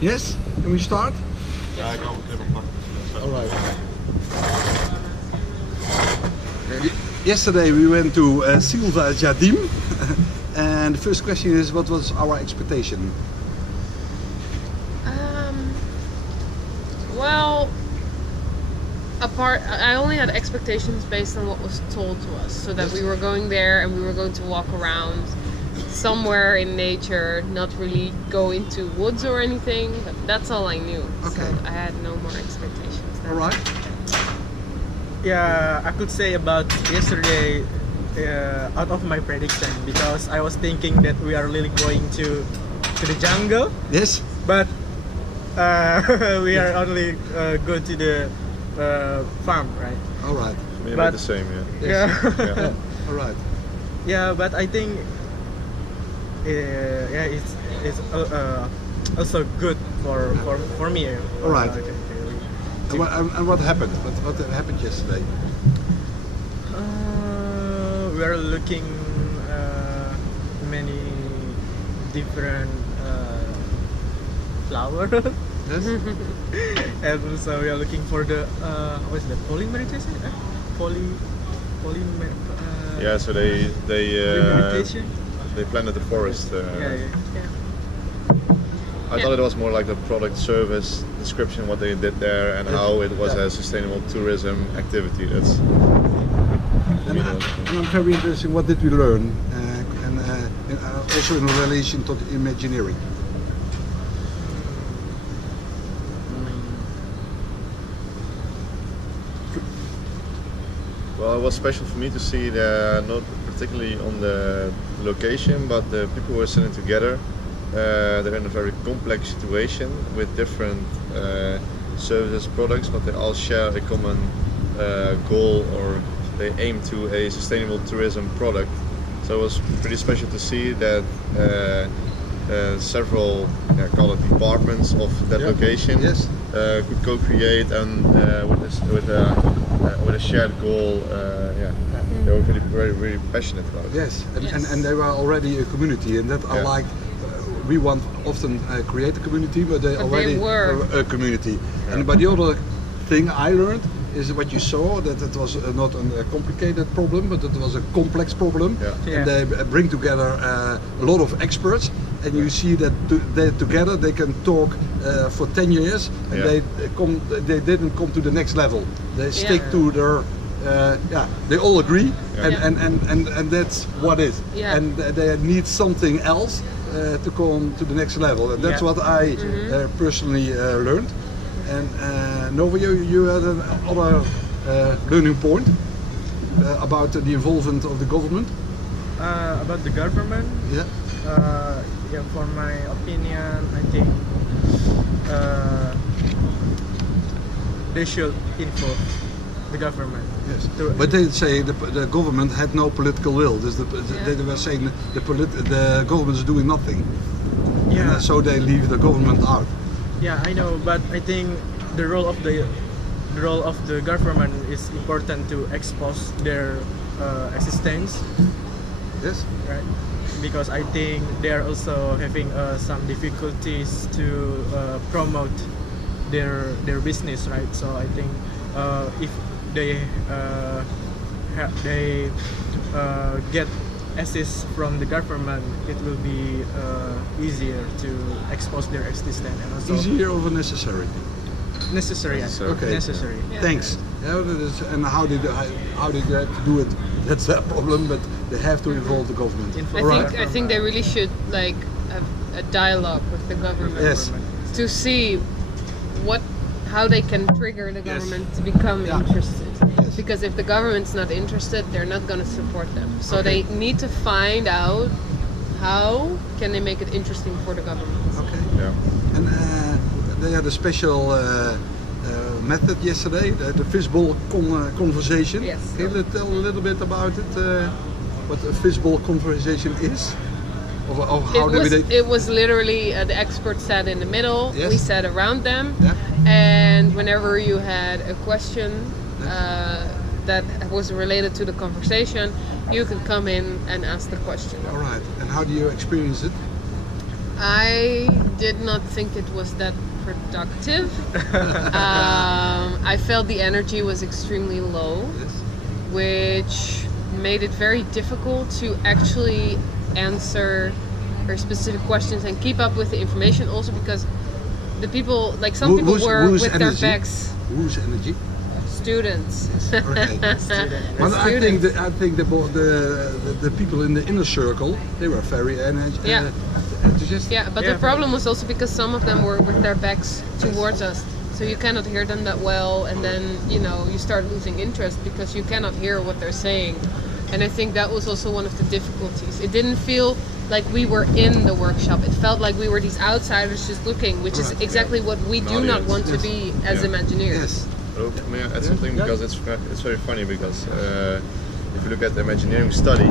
Yes? Can we start? Ja, ik kan hem even pakken. Alright. Yesterday we went to Silva Jadim and the first question is, what was our expectation? Well, I only had expectations based on what was told to us, so that we were going there and we were going to walk around somewhere in nature, not really go into woods or anything, but that's all I knew. Okay. So I had no more expectations. Alright. Yeah, I could say about yesterday out of my prediction, because I was thinking that we are really going to the jungle. Yes? But we are only go to the farm, right? Alright. Maybe But- the same, yeah. Yeah. Yeah. Alright. Yeah, but I think it's also good for me. Alright. Okay. And what happened? What happened yesterday? We are looking many different flowers. Yes? And also we are looking for the what is that, polymerization? Polymer. Yeah, so they Polymerization. planted the forest. Yeah. I thought it was more like the product service description, what they did there, and how it was a sustainable tourism activity. That's And I'm very interested, what did we learn? And also in relation to the Imagineering. Well, it was special for me to see the, not particularly on the location, but the people who were sitting together. They're in a very complex situation with different services, products, but they all share a common goal, or they aim to a sustainable tourism product. So it was pretty special to see that several, call it departments of that location, Yes. could co-create and with a shared goal. They were really, very passionate about it. Yes, Yes. and they were already a community, and that I Yeah. like. We want often create a community, but they But already they were. a community. And but the other thing I learned is what you saw, that it was not a complicated problem, but it was a complex problem. Yeah. And they bring together a lot of experts, and you see that they together they can talk for 10 years, and Yeah. they didn't come to the next level. They stick Yeah. to their. They all agree, Yeah. and that's what is. Yeah. And they need something else to come to the next level, and that's Yeah. what I personally learned. And Nova, you had another learning point about the involvement of the government. About the government. Yeah. Yeah, for my opinion, I think they should involve the government. Yes. To- But they say the government had no political will. They were saying the government is doing nothing. Yeah, So they leave the government out. yeah, I know, but I think the role of the government is important to expose their existence, Yes. right? Because I think they are also having some difficulties to promote their business, right? So I think if they get assist from the government, it will be easier to expose their existence, and also Easier or necessary? necessary. Necessary. Okay. Necessary. Yeah. Thanks. Yeah, and how did they have to do it? That's their problem, but they have to involve the government. I think they really should like have a dialogue with the government Yes. to see how they can trigger the Yes. government to become Yeah. interested. Yes. Because if the government's not interested, they're not going to support them. So Okay. they need to find out how can they make it interesting for the government. Okay. Yeah. And they had a special method yesterday, the fishbowl conversation. Yes. Can you tell a little bit about it? What a fishbowl conversation is? Of how It was literally the experts sat in the middle. Yes. We sat around them, Yeah. and whenever you had a question that was related to the conversation, you could come in and ask the question. All right. And how do you experience it? I did not think it was that productive. I felt the energy was extremely low, Yes. which made it very difficult to actually answer very specific questions and keep up with the information. Also because the people, like some people were Whose with energy? their backs. Whose energy? Students. Okay. But I think the people in the inner circle, they were very Yeah. enthusiastic. Yeah, but Yeah. the problem was also because some of them were with their backs towards us. So you cannot hear them that well, and then you start losing interest because you cannot hear what they're saying. And I think that was also one of the difficulties. It didn't feel like we were in the workshop. It felt like we were these outsiders just looking, which is Right. exactly what we do not audience. want to Yes. be as Yeah. Imagineers. Yes. May I add something? Yeah. Because it's very funny because if you look at the Imagineering study,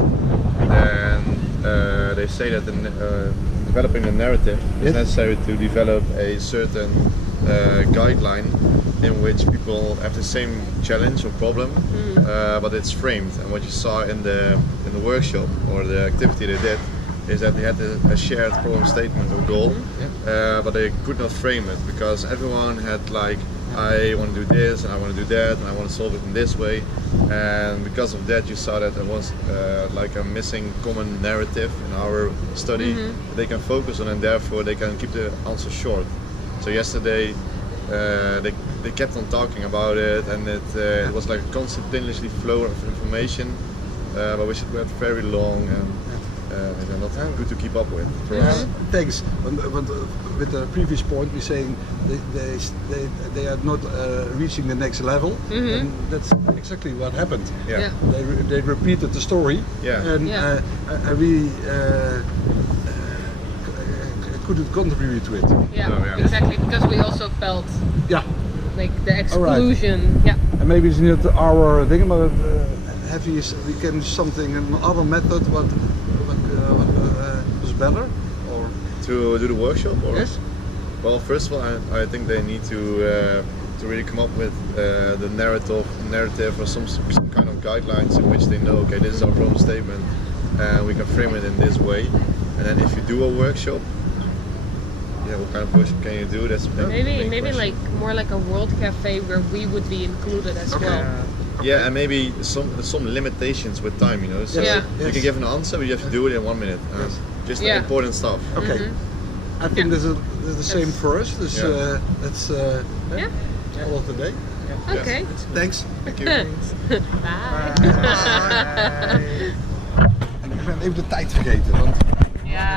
then they say that developing a narrative Yes. is necessary to develop a certain guideline in which people have the same challenge or problem, but it's framed. And what you saw in the workshop or the activity they did is that they had a shared problem statement or goal, but they could not frame it because everyone had like, I want to do this and I want to do that and I want to solve it in this way, and because of that you saw that there was like a missing common narrative in our study they can focus on, and therefore they can keep the answer short. So yesterday they kept on talking about it, and it was like a continuously flow of information, but which were very long and not good to keep up with for us. Thanks. With the previous point, we're saying they are not reaching the next level, and that's exactly what happened. Yeah. Yeah. They repeated the story, Yeah. and Yeah. I really couldn't contribute to it. Yeah, Oh, yeah. exactly. Because we also felt Yeah, like the All right. exclusion. Yeah. and maybe it's not our thing, but we can something another method what is better, or To do the workshop, or yes. well, first of all, I think they need to really come up with the narrative or some kind of guidelines in which they know, okay, this is our problem statement, and we can frame it in this way. And then if you do a workshop, what kind of workshop can you do? That's the Maybe main question. like more like a world cafe where we would be included as Okay. well. Yeah, and maybe some limitations with time, you know. So Yeah. you can give an answer, but you have to do it in 1 minute. Just the Yeah. important stuff. Okay. I think this is the same for us. This, Yeah. that's Yeah. all of the day. Okay. Thanks. Thank you. Bye. Bye. En ik ben even de tijd vergeten, want